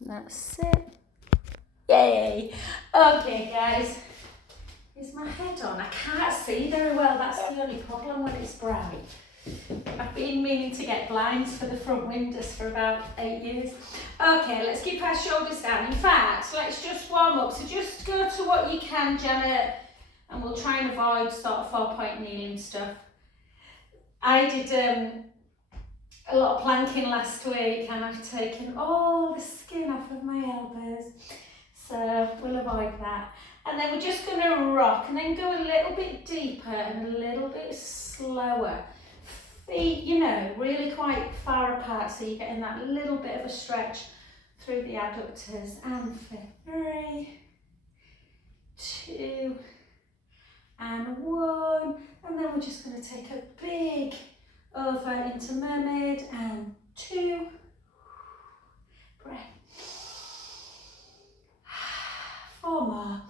That's it. Yay! Okay, guys. Is my head on? I can't see very well. That's the only problem when it's bright. I've been meaning to get blinds for the front windows for about 8 years. Okay, let's keep our shoulders down. In fact, let's just warm up. So just go to what you can, Janet, and we'll try and avoid sort of 4-point kneeling stuff. I did a lot of planking last week and I've taken all the skin off of my elbows. So we'll avoid that. And then we're just going to rock and then go a little bit deeper and a little bit slower. Feet, you know, really quite far apart so you're getting that little bit of a stretch through the adductors. And for 3, 2, and 1. And then we're just going to take a big over into mermaid and 2. Breath. 4 more.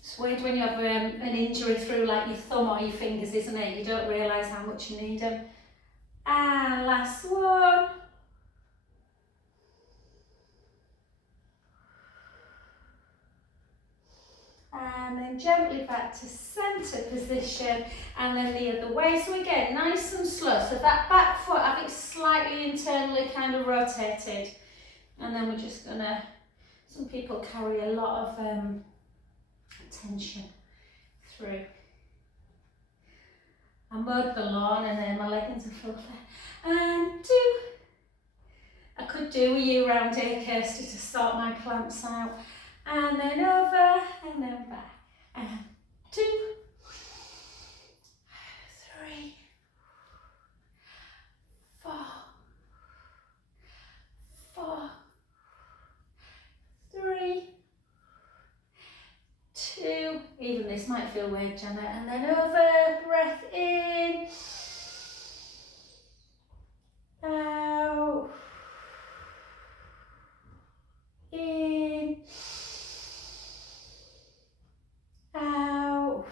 It's weird when you have an injury through like your thumb or your fingers, isn't it? You don't realise how much you need them. And last one. And then gently back to centre position and then the other way. So again, nice and slow. So that back foot, have it slightly internally kind of rotated. And then we're just gonna, some people carry a lot of tension through. I mowed the lawn and then my leggings are full there. And 2. I could do a year-round day, Kirsty, to sort my plants out. And then over and then back. And 2, 3, 4, 4, 3, 2. Even this might feel weird, Janet. And then over, breath in, out, in, out.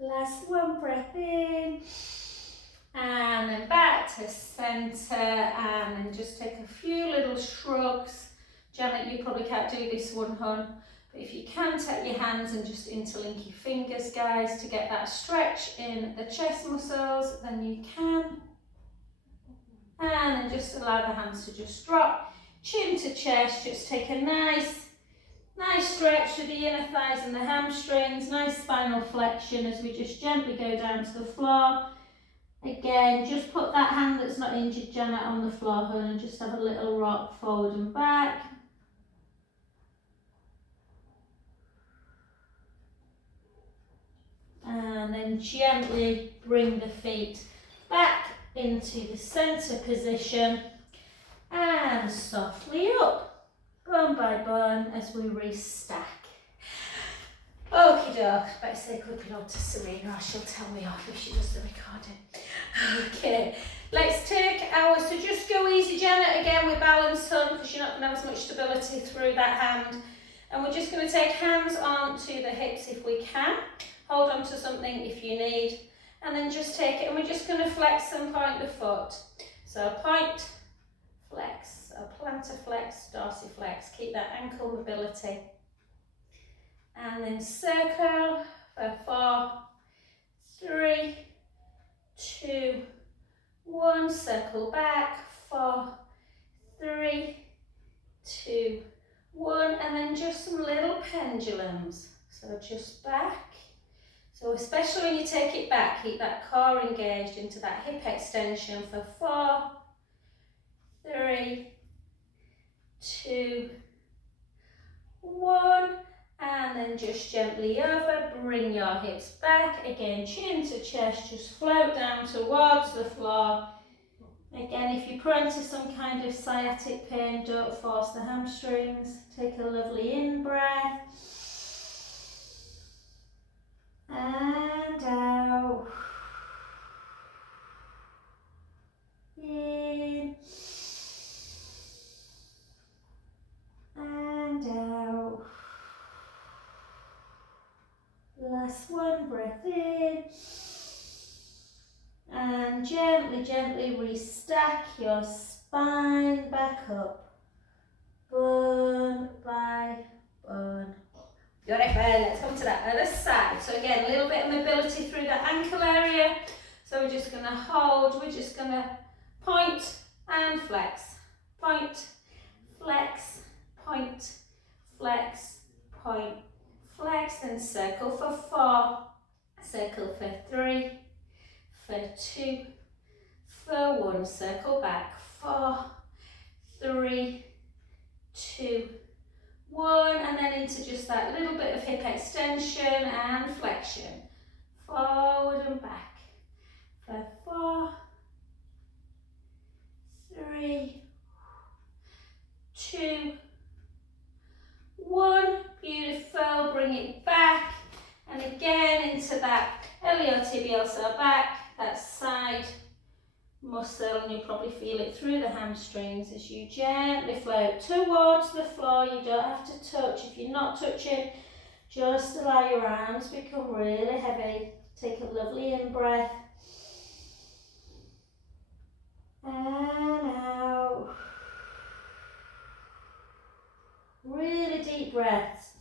Last one, breath in, and then back to centre, and then just take a few little shrugs. Janet, you probably can't do this one, hon, but if you can, take your hands and just interlink your fingers, guys, to get that stretch in the chest muscles, then you can. And then just allow the hands to just drop, chin to chest, just take a nice stretch to the inner thighs and the hamstrings, nice spinal flexion as we just gently go down to the floor. Again, just put that hand that's not injured, Janet, on the floor, hun, and just have a little rock forward and back. And then gently bring the feet back into the centre position and softly up, bone by bone, as we restack. Okie doke, better say good luck to Serena or she'll tell me off if she does the recording. Okay, let's take our, so just go easy, Janet, again with balance, hun, because you're not going to have as much stability through that hand. And we're just going to take hands onto the hips if we can. Hold on to something if you need, and then just take it, and we're just going to flex and point the foot. So point, flex, so plantar flex, dorsiflex, keep that ankle mobility. And then circle for 4, 3, 2, 1, circle back, 4, 3, 2, 1, and then just some little pendulums. So just back. So especially when you take it back, keep that core engaged into that hip extension for 4, 3, 2, 1, and then just gently over, bring your hips back, again chin to chest, just float down towards the floor. Again, if you're prone to some kind of sciatic pain, don't force the hamstrings, take a lovely in-breath. And out. In. And out. Last one, breath in. and gently, gently restack your spine back up, bone by bone. Beautiful. Let's come to that other side. So again, a little bit of mobility through the ankle area. So we're just going to hold, we're just going to point and flex, point, flex, point, flex, point, flex, then circle for 4, circle for 3, for 2, for 1, circle back, 4, 3, 2, 1, and then into just that little bit of hip extension and flexion, forward and back, for 4, 3, 2, 1, beautiful, bring it back, and again into that iliotibial, so back, that side muscle, and you probably feel it through the hamstrings as you gently float towards the floor. You don't have to touch. If you're not touching, just allow your arms become really heavy. Take a lovely in-breath and out. Really deep breaths.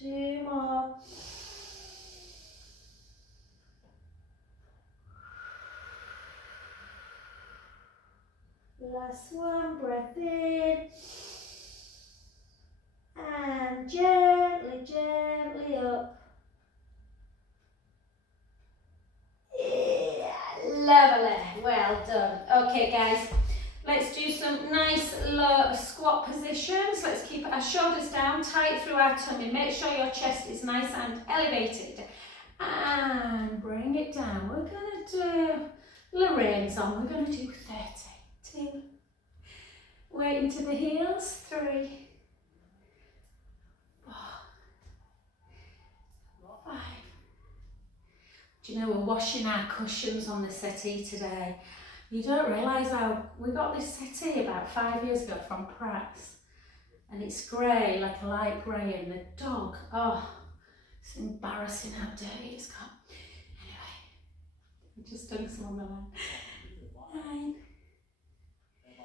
2 more. Last one, breath in. And gently, gently up. Yeah, lovely. Well done. Okay, guys. Let's do some nice low squat positions. Let's keep our shoulders down, tight through our tummy. Make sure your chest is nice and elevated. And bring it down. We're going to do Lorraine's on. We're going to do 30. 2. Weight into the heels. 3. 4. 5. Do you know, we're washing our cushions on the settee today. You don't realise how we got this settee about 5 years ago from Pratt's, and it's grey, like a light grey, and the dog, oh, it's embarrassing how dirty it's got. Anyway, we just done some on the line. 9, 8,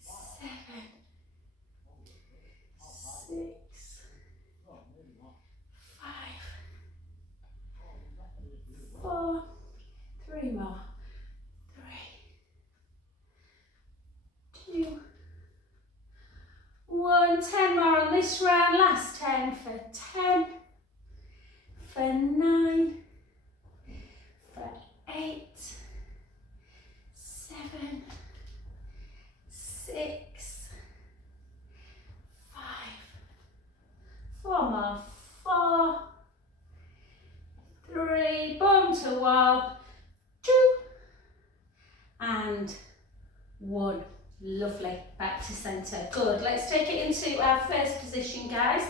7, 6, 5, 4, 3 more. 3, 2, 1. 10 more on this round. Last 10 for 10, for 9, for 8, 7, 6, 5. 4 more. 4, 3. Bum to wall. 2 and 1. Lovely. Back to centre. Good. Let's take it into our first position, guys,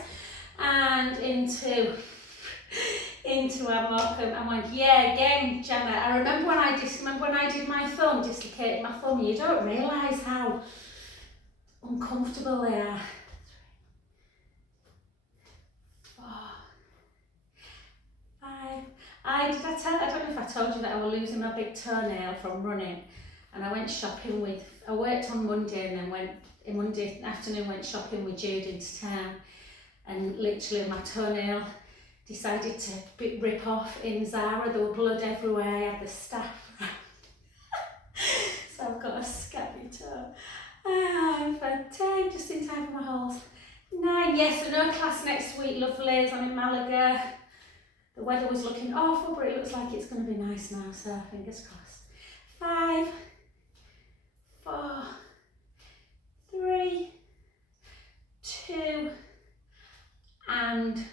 and into our Morecambe. And went, yeah, again, Gemma. I remember when I did my thumb, dislocated my thumb. You don't realise how uncomfortable they are. 4, 5. I don't know if I told you that I was losing my big toenail from running, and I went shopping with, I worked on Monday and then Monday afternoon went shopping with Jude into town, and literally my toenail decided to rip off in Zara. There was blood everywhere. I had the staff around. So I've got a scabby toe. For 10, just in time for my holes. 9, yes, so no class next week, lovelies. I'm in Malaga. The weather was looking awful, but it looks like it's going to be nice now, so fingers crossed. 5, 4, 3, 2, and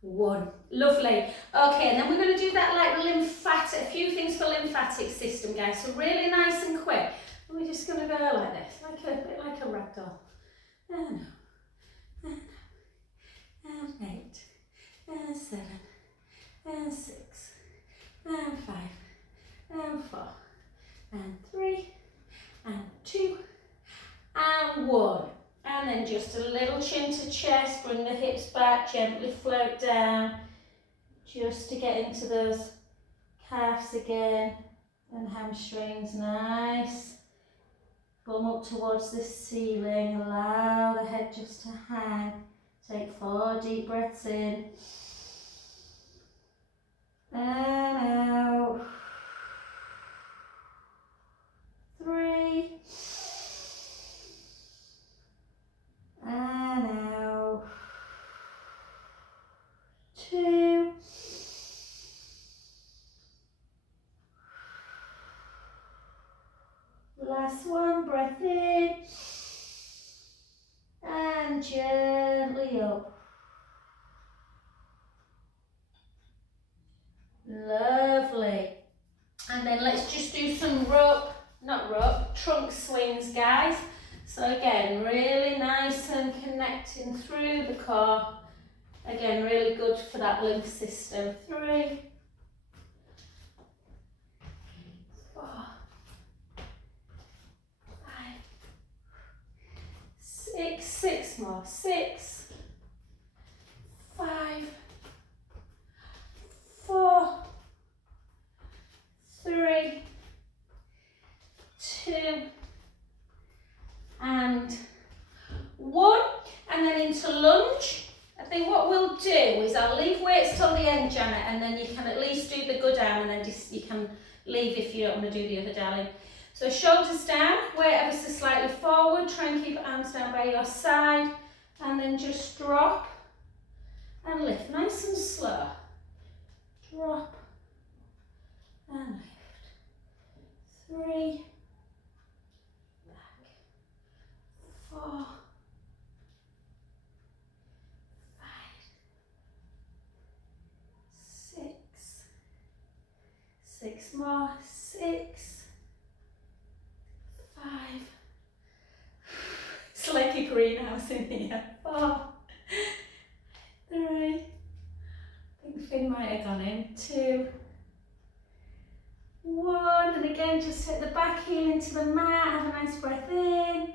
1. Lovely. Okay, and then we're going to do that like lymphatic, a few things for lymphatic system, guys. So really nice and quick. And we're just going to go like this, bit like a ragdoll. And 8, and 7, and 6, and 5, and 4, and 3, and 2, and 1. And then just a little chin to chest, bring the hips back, gently float down, just to get into those calves again and hamstrings. Nice. Bum up towards the ceiling, allow the head just to hang. Take 4 deep breaths in and out. 3 and out. 2 last one, breath in and gently up. Lovely. And then let's just do some trunk swings, guys. So again, really nice and connecting through the core. Again, really good for that lymph system. 3, 4, 5, 6, 6 more. 6, 5, 4, 3, 2, and 1. And then into lunge. I think what we'll do is I'll leave weights till the end, Janet, and then you can at least do the good arm, and then just, you can leave if you don't want to do the other, darling. So shoulders down, weight ever so slightly forward, try and keep arms down by your side, and then just drop and lift, nice and slow. Drop and lift. 3, back, 4, 6 more. 6, 5. It's like a greenhouse in here. 4, 3. I think Finn might have gone in. 2, 1. And again, just take the back heel into the mat. Have a nice breath in.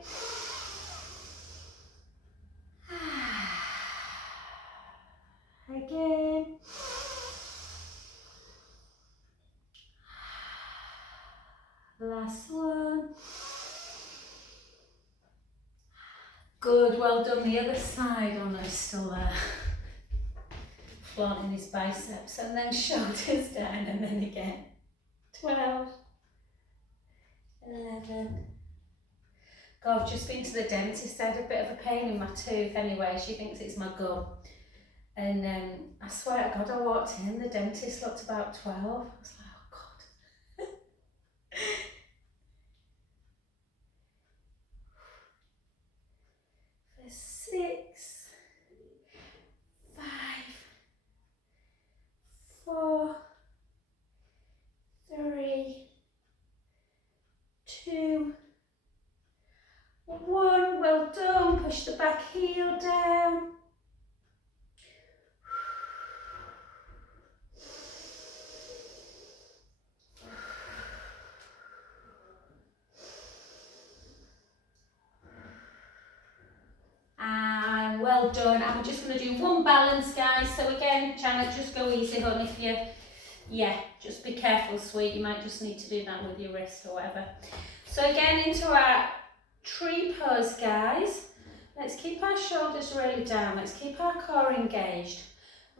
Again. Last one. Good, well done. The other side, oh no, he's still there. Flaunting his biceps, and then shoulders down, and then again. 12, 11. God, I've just been to the dentist. I had a bit of a pain in my tooth anyway. She thinks it's my gum. And I swear to God, I walked in, the dentist looked about 12. I was like, oh God. 6, 5, 4, 3, 2, 1. Well done. Push the back heel down. And well done. And we're just going to do one balance, guys. So again, Janet, just go easy, hon. If you, just be careful, sweet. You might just need to do that with your wrist or whatever. So again, into our tree pose, guys. Let's keep our shoulders really down. Let's keep our core engaged.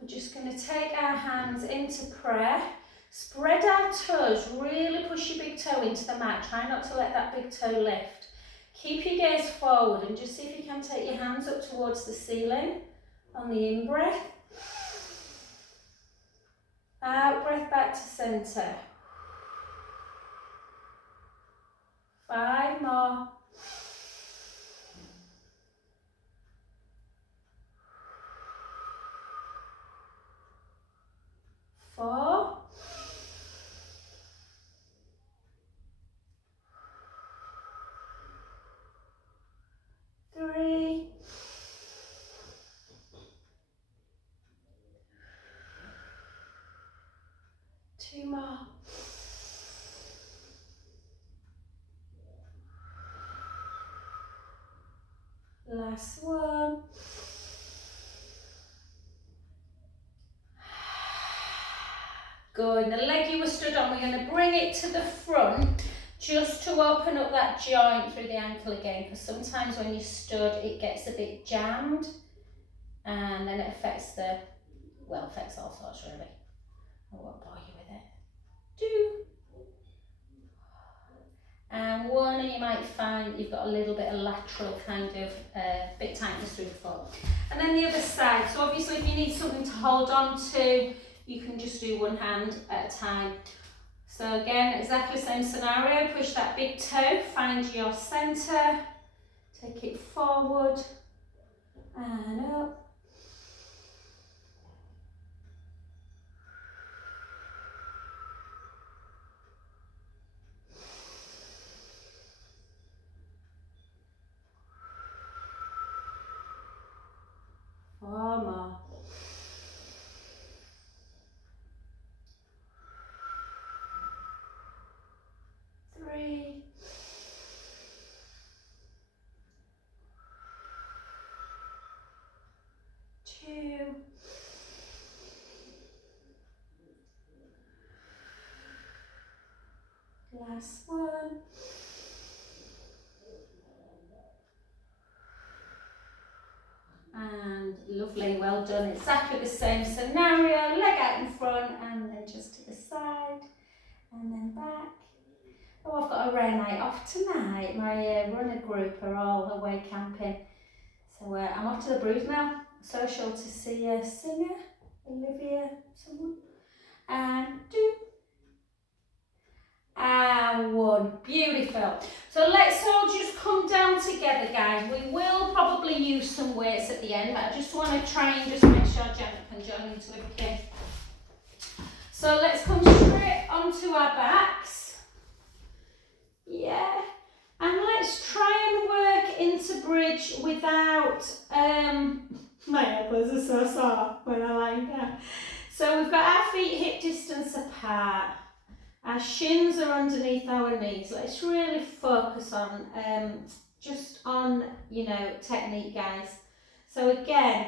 We're just going to take our hands into prayer. Spread our toes. Really push your big toe into the mat. Try not to let that big toe lift. Keep your gaze forward and just see if you can take your hands up towards the ceiling on the in-breath. Out breath back to centre. 5 more. 4. 3. 2 more. Last one. Good. The leg you were stood on, we're going to bring it to the front just to open up that joint through the ankle again, because sometimes when you stood it gets a bit jammed and then it affects the, well, affects all sorts really. I won't bore you with it. 2 and 1, and you might find you've got a little bit of lateral kind of bit tightness through the foot. And then the other side, so obviously if you need something to hold on to, you can just do one hand at a time. So again, exactly the same scenario, push that big toe, find your centre, take it forward and up. Four more. Three. Two. Last one. And lovely, well done. Exactly the same scenario, leg out in front and then just to the side and then back. Oh, I've got a rare night off tonight. My runner group are all away camping. So I'm off to the Bruce now, social to see a singer, Olivia, someone. And 2. And 1. Beautiful. So let's all just come down together, guys. We will probably use some weights at the end, but I just want to try and just make sure Janet can join into everything. So let's come straight onto our backs. Yeah. And let's try and work into bridge without, my elbows are so sore when I lie down. So we've got our feet hip distance apart. Our shins are underneath our knees. Let's really focus on, just on, you know, technique, guys. So again,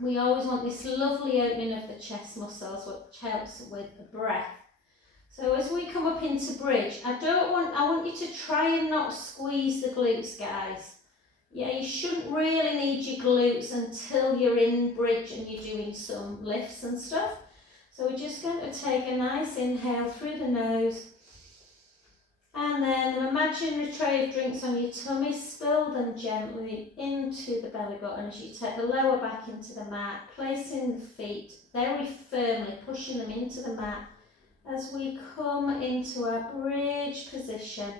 we always want this lovely opening of the chest muscles, which helps with the breath. So as we come up into bridge, I want you to try and not squeeze the glutes, guys. Yeah, you shouldn't really need your glutes until you're in bridge and you're doing some lifts and stuff. So we're just going to take a nice inhale through the nose. And then an imaginary tray of drinks on your tummy, spill them gently into the belly button as you take the lower back into the mat, placing the feet very firmly, pushing them into the mat. As we come into our bridge position,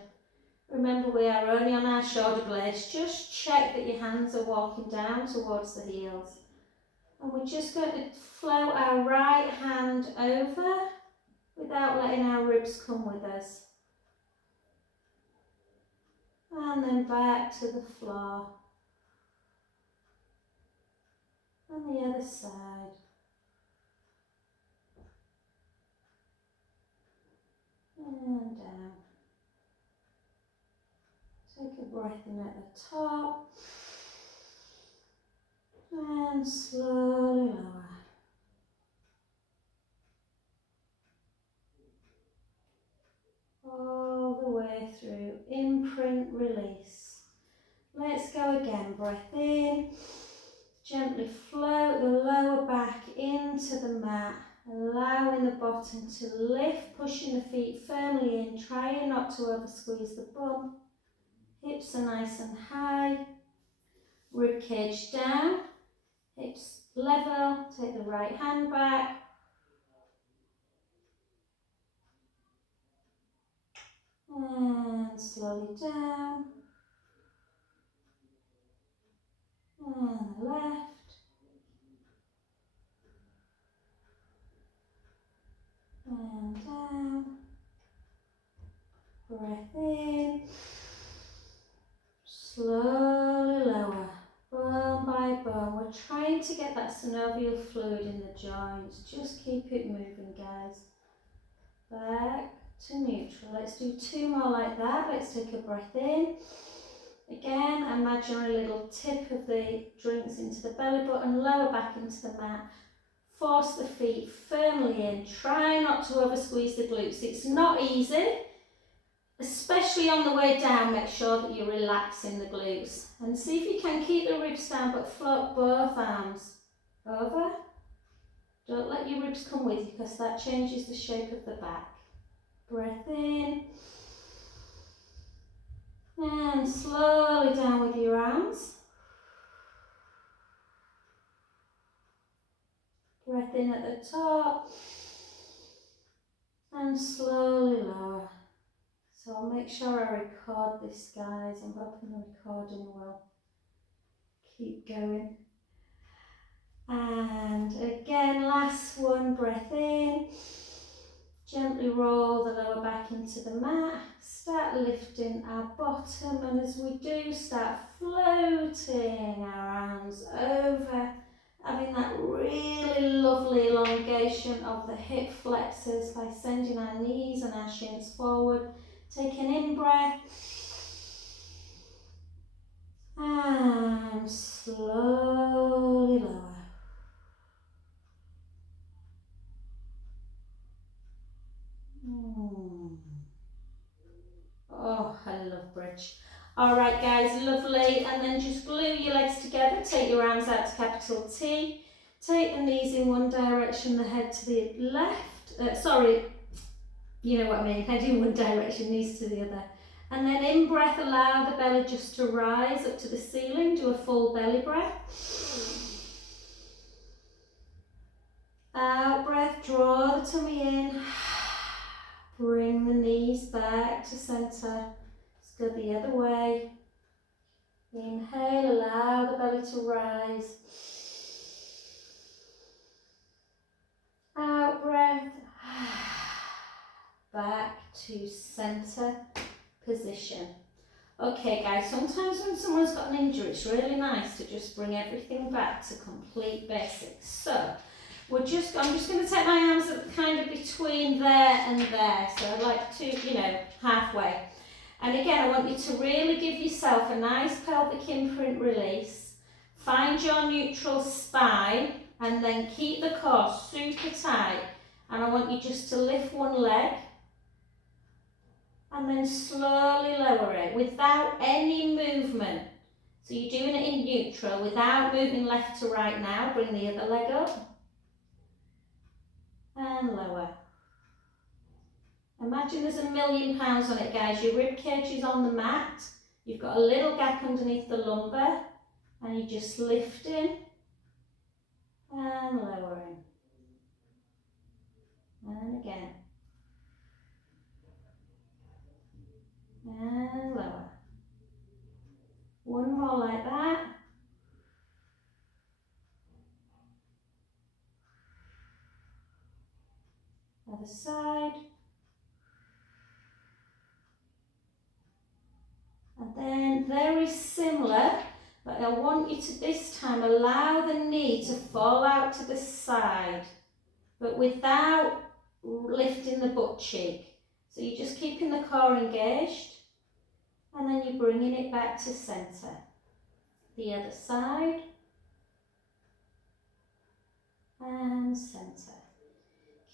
remember we are only on our shoulder blades. Just check that your hands are walking down towards the heels. And we're just going to float our right hand over without letting our ribs come with us. And then back to the floor. And the other side. And down. Take a breath in at the top. And slowly lower. All the way through. Imprint, release. Let's go again. Breath in. Gently float the lower back into the mat. Allowing the bottom to lift. Pushing the feet firmly in. Trying not to over squeeze the bum. Hips are nice and high. Rib cage down. Hips level. Take the right hand back. And slowly down. And the left. And down. Breath in. Slowly lower. Bone by bone. We're trying to get that synovial fluid in the joints. Just keep it moving, guys. Back to neutral. Let's do 2 more like that. Let's take a breath in. Again, imagine a little tip of the drinks into the belly button, lower back into the mat. Force the feet firmly in. Try not to over squeeze the glutes. It's not easy, especially on the way down. Make sure that you're relaxing the glutes. And see if you can keep the ribs down but float both arms over. Don't let your ribs come with you because that changes the shape of the back. Breath in. And slowly down with your arms. Breath in at the top. And slowly lower. So I'll make sure I record this, guys. I'm hoping the recording will keep going. And again, last one, breath in. Gently roll the lower back into the mat. Start lifting our bottom, and as we do, start floating our arms over, having that really lovely elongation of the hip flexors by sending our knees and our shins forward. Take an in-breath and slowly lower. Oh, I love bridge. All right, guys, lovely. And then just glue your legs together. Take your arms out to capital T. Take the knees in one direction, the head to the left. Sorry, you know what I mean. Head in one direction, knees to the other. And then in breath, allow the belly just to rise up to the ceiling. Do a full belly breath. Out breath, draw the tummy in. Bring the knees back to centre. Let's go the other way. Inhale, allow the belly to rise. Out breath. Back to centre position. Okay, guys, sometimes when someone's got an injury, it's really nice to just bring everything back to complete basics. So, I'm just going to take my arms up kind of between there and there. So I'd like to, halfway. And again, I want you to really give yourself a nice pelvic imprint release. Find your neutral spine and then keep the core super tight. And I want you just to lift one leg and then slowly lower it without any movement. So you're doing it in neutral without moving left to right now. Bring the other leg up. And lower. Imagine there's £1 million on it, guys. Your rib cage is on the mat. You've got a little gap underneath the lumbar, and you're just lifting and lowering. And again. And lower. One more like that. Other side. And then very similar, but I want you to this time allow the knee to fall out to the side, but without lifting the butt cheek. So you're just keeping the core engaged, and then you're bringing it back to centre. The other side, and centre.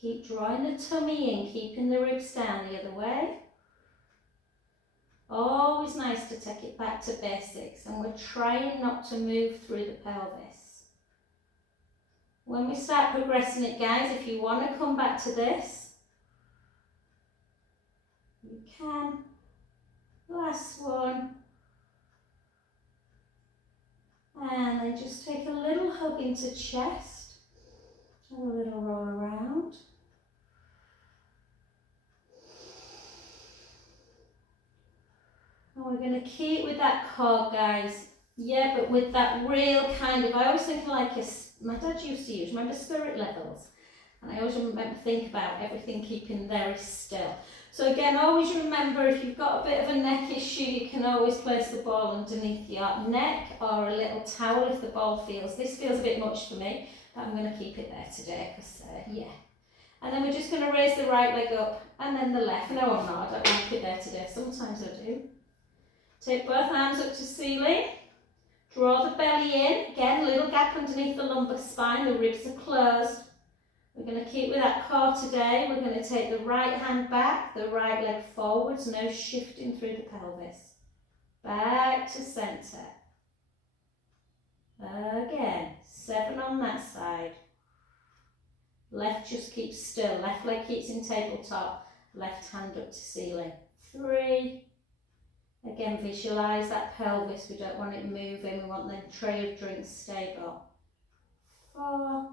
Keep drawing the tummy in, keeping the ribs down the other way. Always nice to take it back to basics, and we're trying not to move through the pelvis. When we start progressing it, guys, if you want to come back to this, you can. Last one. And then just take a little hug into chest, and a little roll around. And we're going to keep with that core, guys. Yeah, but with that real kind of, I always think like my dad used to use, remember spirit levels? And I always think about everything keeping very still. So again, always remember if you've got a bit of a neck issue, you can always place the ball underneath your neck or a little towel if the ball feels. This feels a bit much for me, but I'm going to keep it there today because, yeah. And then we're just going to raise the right leg up and then the left. No, I'm not. I don't keep it there today. Sometimes I do. Take both arms up to ceiling. Draw the belly in. Again, little gap underneath the lumbar spine. The ribs are closed. We're going to keep with that core today. We're going to take the right hand back, the right leg forwards, no shifting through the pelvis. Back to centre. Again, 7 on that side. Left just keeps still. Left leg keeps in tabletop. Left hand up to ceiling. 3. Again, visualise that pelvis. We don't want it moving. We want the tray of drinks stable. 4.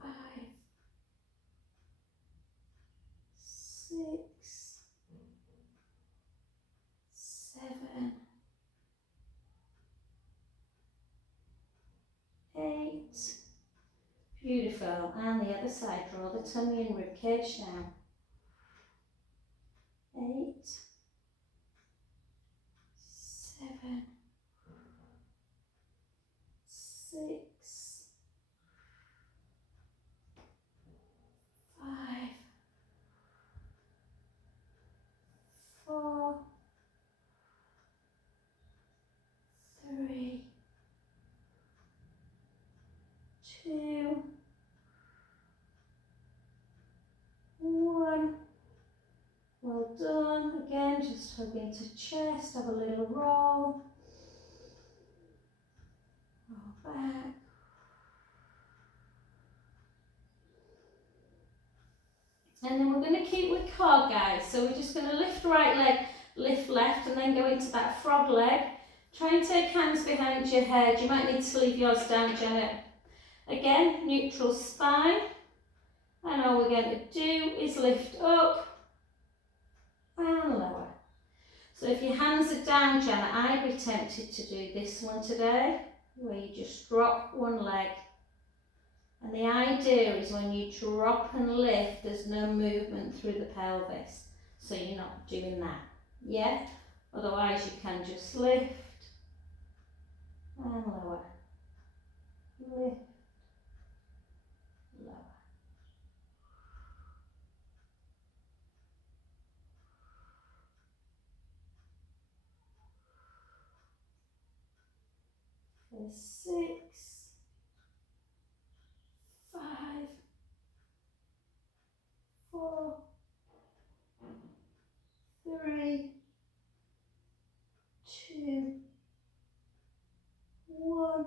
5. 6. 7. 8. Beautiful. And the other side, draw the tummy and rib cage down. 8. 7. 6. 5. 4. 3. 2. 1. Well done. Again, just hug into chest, have a little roll. Roll back. And then we're going to keep with core, guys. So we're just going to lift right leg, lift left, and then go into that frog leg. Try and take hands behind your head. You might need to leave yours down, Janet. Again, neutral spine. And all we're going to do is lift up and lower. So if your hands are down, Janet, I'd be tempted to do this one today, where you just drop one leg. And the idea is when you drop and lift, there's no movement through the pelvis. So you're not doing that, yeah? Otherwise you can just lift and lower. Lift, lower. For 6, 5, 4, 3, 2, 1,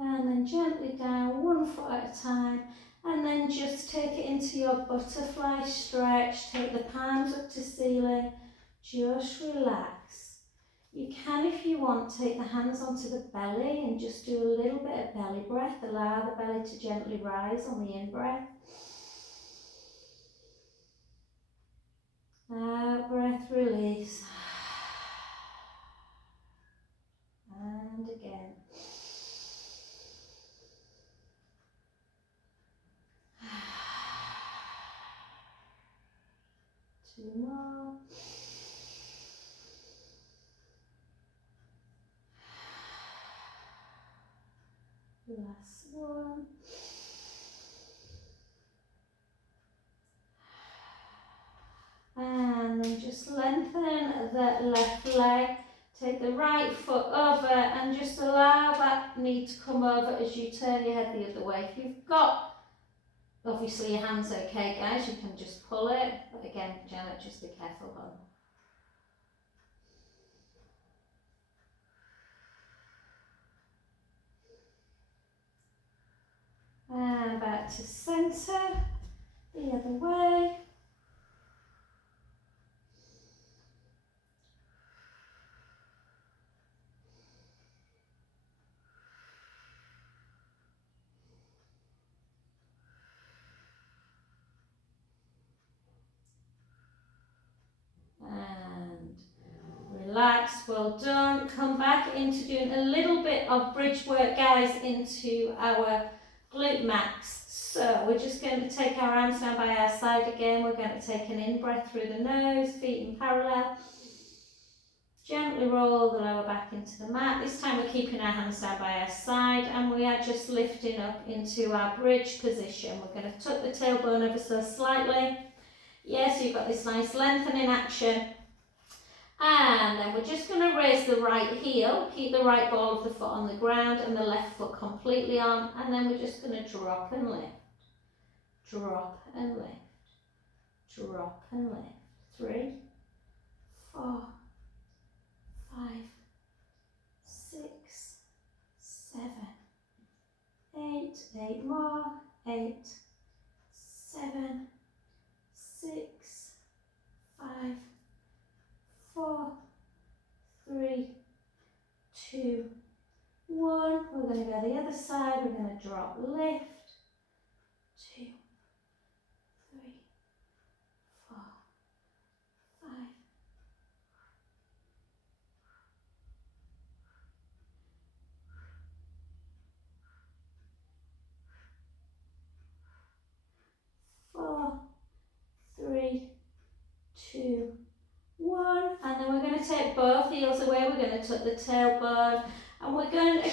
and then gently down, one foot at a time, and then just take it into your butterfly stretch. Take the palms up to ceiling, just relax. You can, if you want, take the hands onto the belly and just do a little bit of belly breath. Allow the belly to gently rise on the in-breath. Out breath, release. And again. 2 more. Last one. And then just lengthen the left leg. Take the right foot over and just allow that knee to come over as you turn your head the other way. If you've got, obviously your hand's okay, guys, you can just pull it. But again, Janet, just be careful, hon. And back to centre, the other way. And relax, well done. Come back into doing a little bit of bridge work, guys, into our glute max. So we're just going to take our arms down by our side again. We're going to take an in-breath through the nose, feet in parallel. Gently roll the lower back into the mat. This time we're keeping our hands down by our side and we are just lifting up into our bridge position. We're going to tuck the tailbone ever so slightly. Yeah, so you've got this nice lengthening action. And then we're just going to raise the right heel, keep the right ball of the foot on the ground and the left foot completely on, and then we're just going to drop and lift, drop and lift, drop and lift. 3, 4, 5, 6, 7, 8, 8 more, 8, 7, 6, 5, 4, 3, 2, 1. We're going to go the other side. We're going to drop, lift. 2, 3, 4, 5. 4, 3, 2, 1. And then we're going to take both heels away. We're going to tuck the tailbone, and we're going to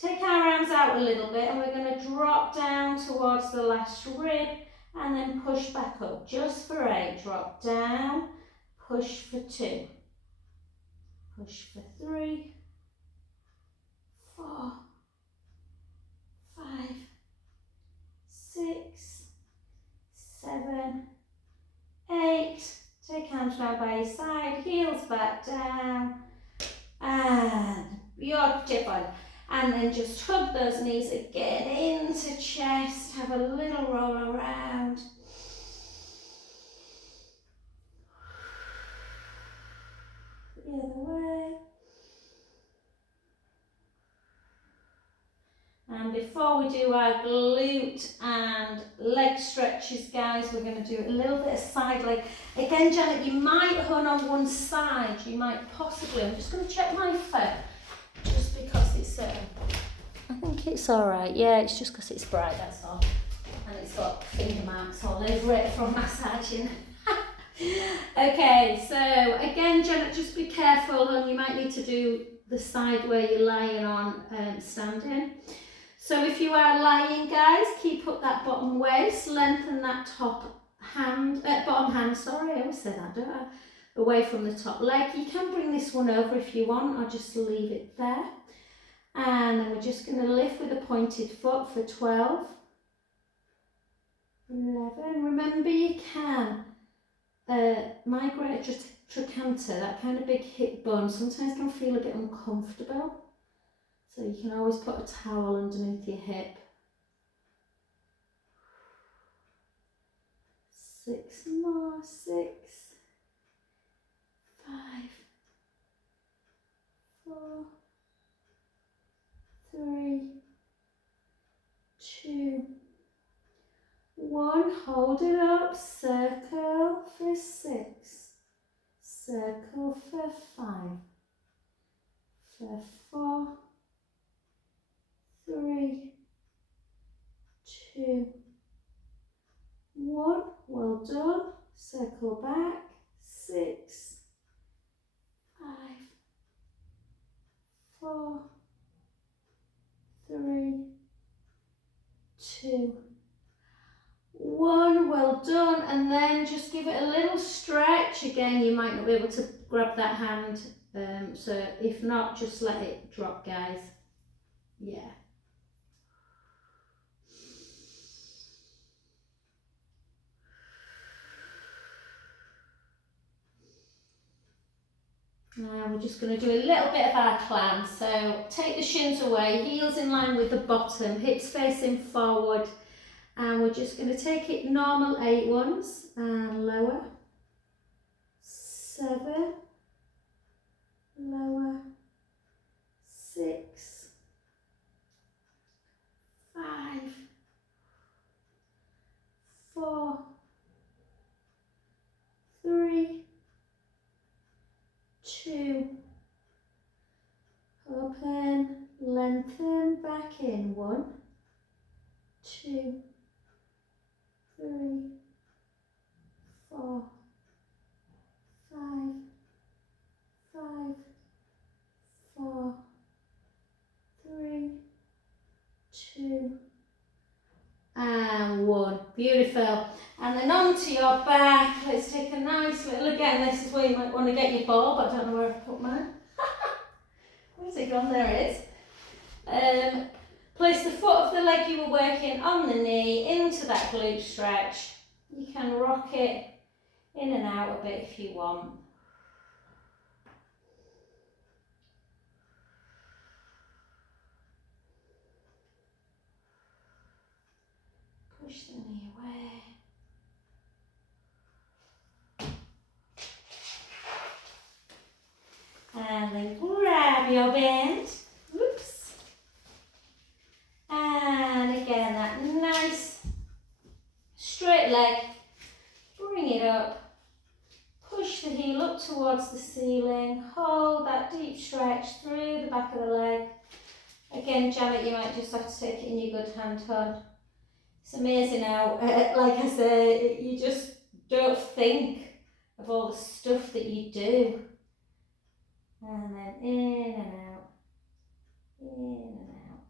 take our arms out a little bit, and we're going to drop down towards the last rib and then push back up just for 8. Drop down, push for 2, push for 3, 4, 5, 6, 7, 8. Take hands round by your side, heels back down, and beautiful. And then just hug those knees again into chest. Have a little roll around. The other way. And before we do our glute and leg stretches, guys, we're going to do a little bit of side leg. Again, Janet, you might hone on one side. You might possibly. I'm just going to check my phone, just because it's. I think it's all right. Yeah, it's just because it's bright. That's all. And it's got finger marks all over it from massaging. Okay, so again, Janet, just be careful, and you might need to do the side where you're lying on standing. So if you are lying, guys, keep up that bottom waist, lengthen that top hand, bottom hand, sorry, I always say that, don't I? Away from the top leg. You can bring this one over if you want, or just leave it there. And then we're just going to lift with a pointed foot for 12, 11. Remember, you can migrate a trochanter, that kind of big hip bone, sometimes can feel a bit uncomfortable. So you can always put a towel underneath your hip. 6 more, 6, 5, 4, 3, 2, 1. Hold it up, circle for 6, circle for 5, for 4, 3, 2, 1. Well done. Circle back. 6, 5, 4, 3, 2, 1. Well done. And then just give it a little stretch. Again, you might not be able to grab that hand. So if not, just let it drop, guys. Yeah. Now we're just going to do a little bit of our climb. So take the shins away, heels in line with the bottom, hips facing forward. And we're just going to take it normal 8 ones and lower. 7, lower. 6, 5, 4, 3, 2, open, lengthen, back in. 1, 2, 3, 4, 5, 5, 4, 3, 2, and 1. Beautiful. And then onto your back. Let's take a nice little, again, this is where you might want to get your ball, but I don't know where I've put mine. Where's it gone? There it is. Place the foot of the leg you were working on the knee into that glute stretch. You can rock it in and out a bit if you want. Push the knee away. And then grab your bend. Whoops. And again, that nice straight leg. Bring it up. Push the heel up towards the ceiling. Hold that deep stretch through the back of the leg. Again, Janet, you might just have to take it in your good hand, hon. It's amazing how, like I say, you just don't think of all the stuff that you do. And then in and out, in and out.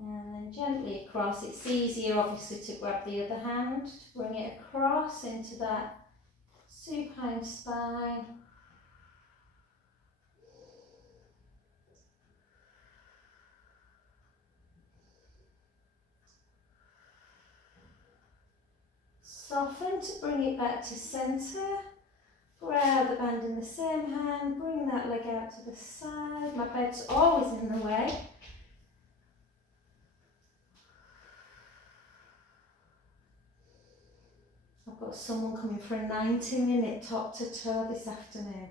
And then gently across. It's easier obviously to grab the other hand, to bring it across into that supine spine. Soften to bring it back to centre. Grab the band in the same hand, bring that leg out to the side. My bed's always in the way. I've got someone coming for a 90-minute top to toe this afternoon.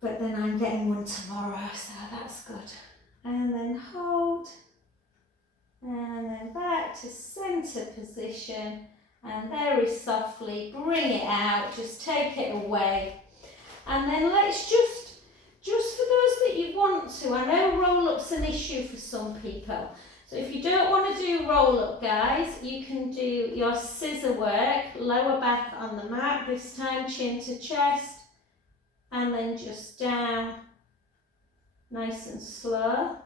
But then I'm getting one tomorrow, so that's good. And then hold. And then back to centre position. And very softly bring it out, just take it away. And then let's just for those that you want to, I know roll-up's an issue for some people. So if you don't want to do roll-up, guys, you can do your scissor work, lower back on the mat, this time chin to chest, and then just down, nice and slow.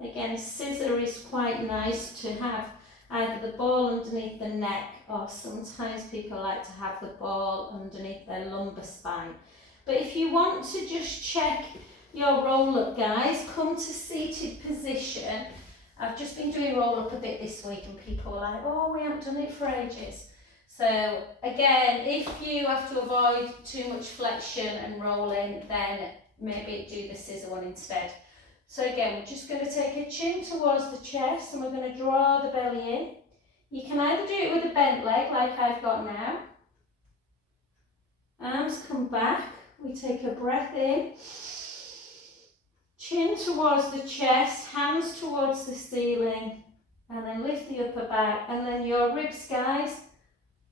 Again, scissor is quite nice to have either the ball underneath the neck, or sometimes people like to have the ball underneath their lumbar spine. But if you want to just check your roll-up, guys, come to seated position. I've just been doing roll-up a bit this week and people were like, oh, we haven't done it for ages. So again, if you have to avoid too much flexion and rolling, then maybe do the scissor one instead. So again, we're just going to take a chin towards the chest and we're going to draw the belly in. You can either do it with a bent leg like I've got now. Arms come back. We take a breath in. Chin towards the chest, hands towards the ceiling. And then lift the upper back. And then your ribs, guys,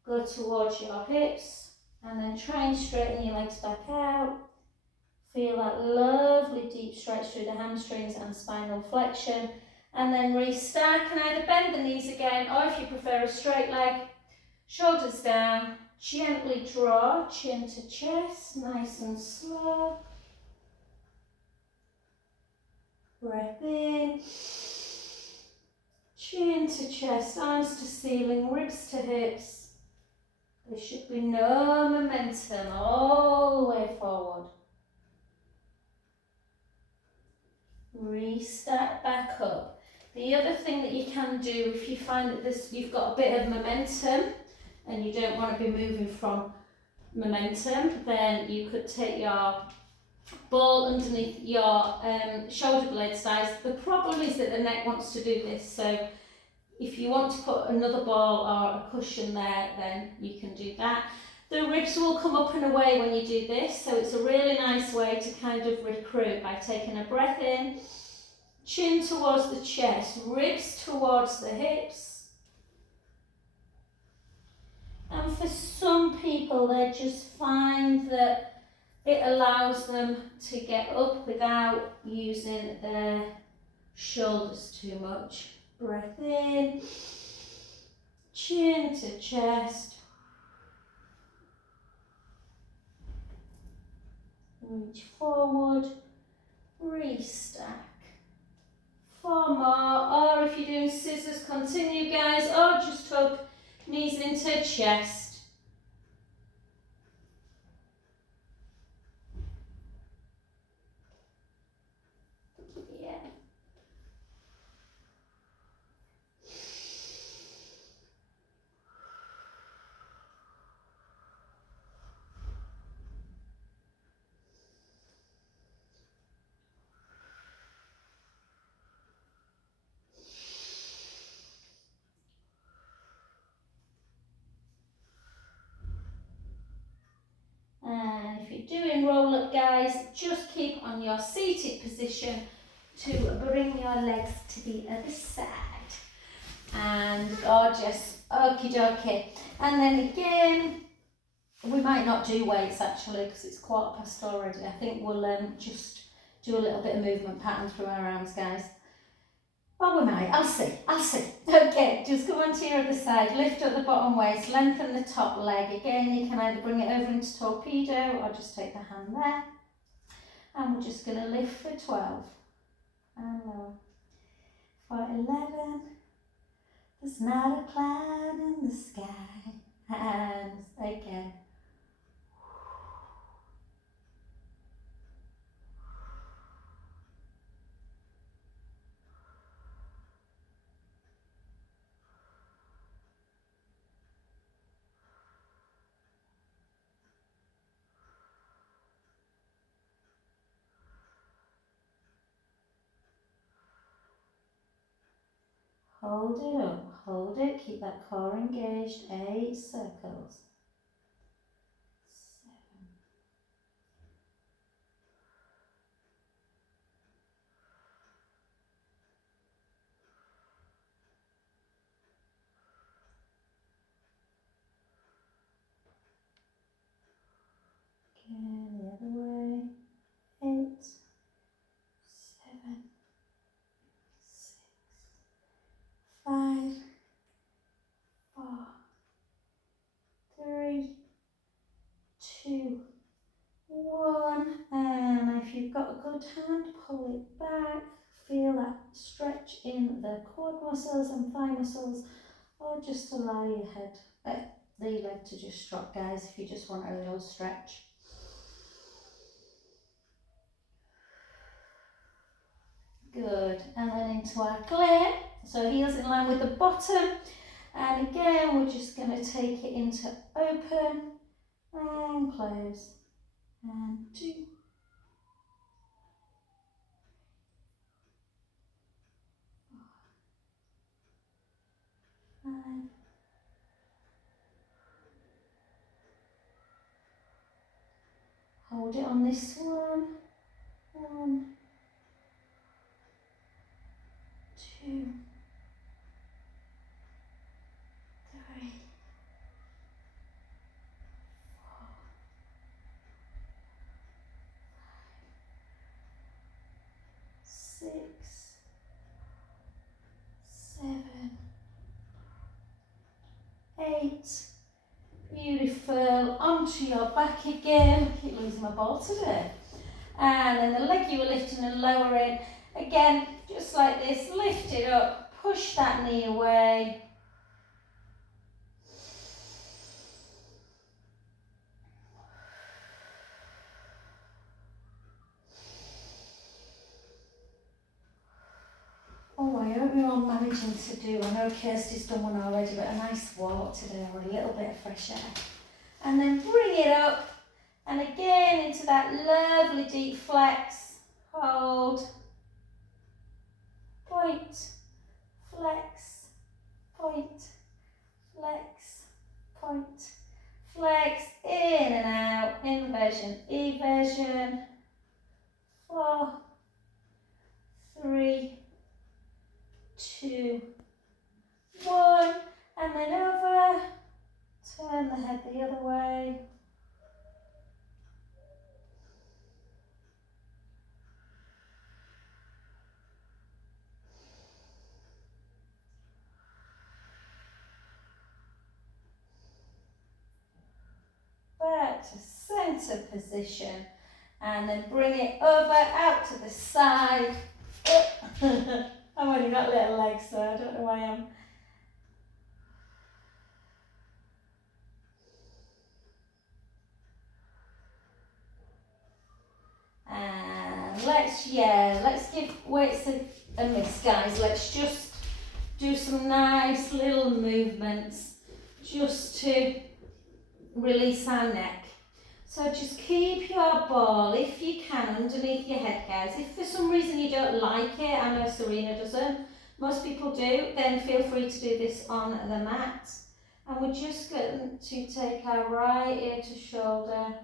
go towards your hips. And then try and straighten your legs back out. Feel that lovely deep stretch through the hamstrings and spinal flexion. And then restart. Can either bend the knees again, or if you prefer a straight leg, shoulders down, gently draw, chin to chest, nice and slow. Breath in. Chin to chest, arms to ceiling, ribs to hips. There should be no momentum all the way forward. Restart back up. The other thing that you can do if you find that you've got a bit of momentum and you don't want to be moving from momentum, then you could take your ball underneath your shoulder blade size. The problem is that the neck wants to do this, so if you want to put another ball or a cushion there, then you can do that. The ribs will come up and away when you do this, so it's a really nice way to kind of recruit by taking a breath in, chin towards the chest, ribs towards the hips. And for some people, they just find that it allows them to get up without using their shoulders too much. Breath in, chin to chest. Reach forward, restack. 4 more, or if you're doing scissors, continue guys, or just hug knees into chest. Yeah. And if you're doing roll up guys, just keep on your seated position to bring your legs to the other side. And gorgeous, okie dokie. And then again, we might not do weights actually because it's 1/4 already. I think we'll just do a little bit of movement pattern through our arms guys. Well, we might, I'll see. Okay, just come on to your other side, lift up the bottom waist, lengthen the top leg. Again, you can either bring it over into torpedo or just take the hand there. And we're just going to lift for 12. And lower. For 11, there's not a cloud in the sky. And again. Hold it up, hold it, keep that core engaged, 8 circles. 7. Again, the other way, 8, 7, 6, 5, 4, 3, 2, 1, and if you've got a good hand, pull it back, feel that stretch in the quad muscles and thigh muscles, or just allow your head, the leg to just drop guys if you just want a little stretch. Good, and then into our clear, so heels in line with the bottom, and again we're just going to take it into open and close, and 2, 5, hold it on this one, 1, 2, 3, 4, 6, 7, 8, beautiful, onto your back again, I keep losing my ball today, and then the leg you were lifting and lowering, again, just like this, lift it up, push that knee away, oh, I hope you're all managing to do, I know Kirsty's done one already, but a nice walk today or a little bit of fresh air. And then bring it up, and again into that lovely deep flex, hold, point, flex, point, flex, point, flex, in and out, inversion, eversion, 4, 3, 2, 1, and then over, turn the head the other way, back to centre position, And then bring it over, out to the side. I've only got little legs, so I don't know why I'm... And let's give weights a miss, guys. Let's just do some nice little movements just to release our neck. So just keep your ball, if you can, underneath your head, guys. If for some reason you don't like it, I know Serena doesn't, most people do, then feel free to do this on the mat. And we're just going to take our right ear to shoulder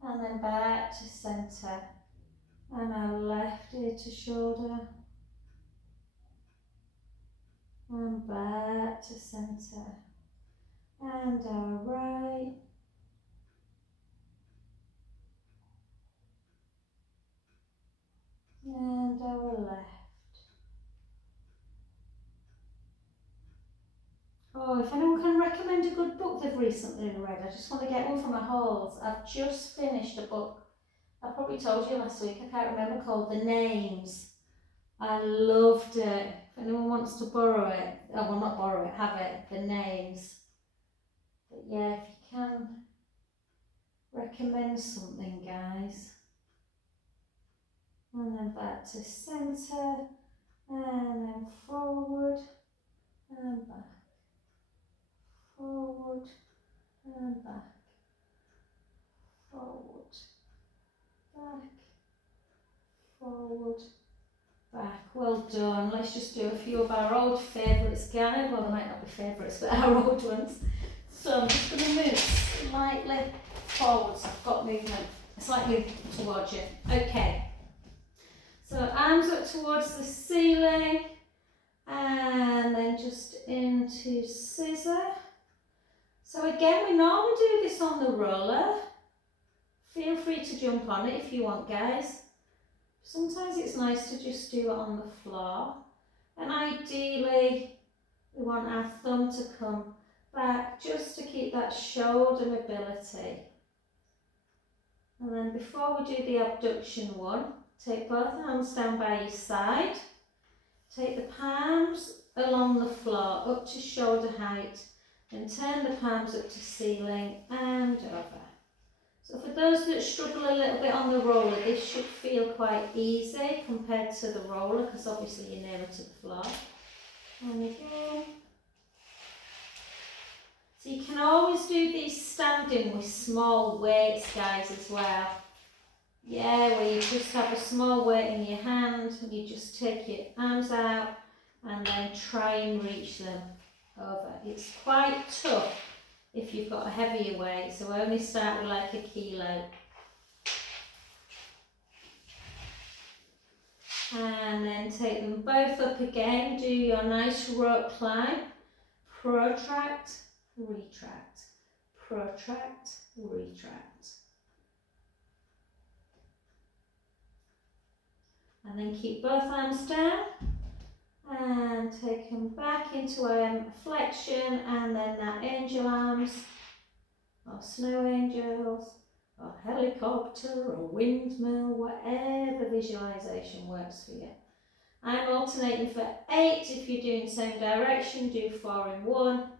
and then back to centre. And our left ear to shoulder and back to centre. And our right. And our left. Oh, if anyone can recommend a good book they've recently read, I just want to get one for my hauls. I've just finished a book, I probably told you last week, I can't remember, called The Names. I loved it. If anyone wants to borrow it, oh, well, not borrow it, have it, The Names. But yeah, if you can recommend something, guys. And then back to centre, and then forward, and back, forward, and back, forward, back, forward, back. Well done. Let's just do a few of our old favourites, guys. Well, they might not be favourites, but our old ones. So I'm just going to move slightly forwards. I've got movement slightly towards you. Okay. So arms up towards the ceiling, and then just into scissor. So again, we normally do this on the roller. Feel free to jump on it if you want, guys. Sometimes it's nice to just do it on the floor. And ideally, we want our thumb to come back just to keep that shoulder mobility. And then before we do the abduction one, take both hands down by your side. Take the palms along the floor up to shoulder height and turn the palms up to ceiling and over. So for those that struggle a little bit on the roller, this should feel quite easy compared to the roller because obviously you're nearer to the floor. And again. So you can always do these standing with small weights, guys, as well. Yeah, where you just have a small weight in your hand and you just take your arms out and then try and reach them over. It's quite tough if you've got a heavier weight, so I only start with like 1 kilo. And then take them both up again, do your nice rope climb, protract, retract, protract, retract. And then keep both arms down and take them back into flexion, and then that angel arms or snow angels or helicopter or windmill, whatever visualization works for you. I'm alternating for 8. If you're doing the same direction, do 4 in one,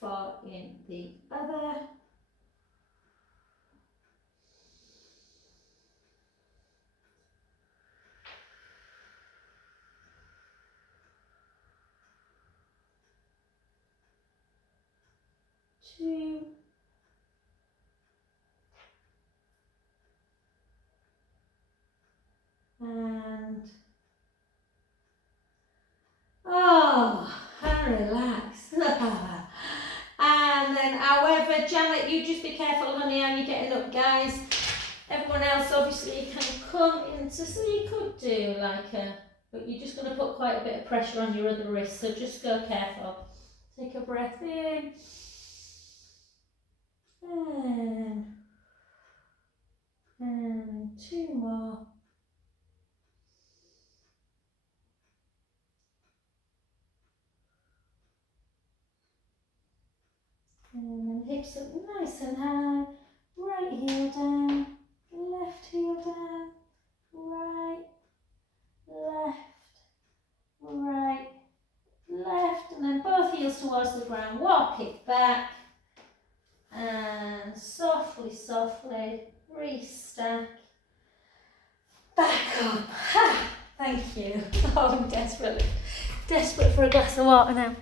4 in the other. Two. And and relax. And then, however, Janet, you just be careful, honey, how you're getting up, guys. Everyone else, obviously, you can come into, so you could do like but you're just going to put quite a bit of pressure on your other wrist, so just go careful. Take a breath in. And 2 more. And then hips up nice and high. right heel down, left heel down, right, left, right, left, and then both heels towards the ground. Walk it back, and softly, softly restack. Back up. Ha! Thank you. Oh, I'm desperate for a glass of water now.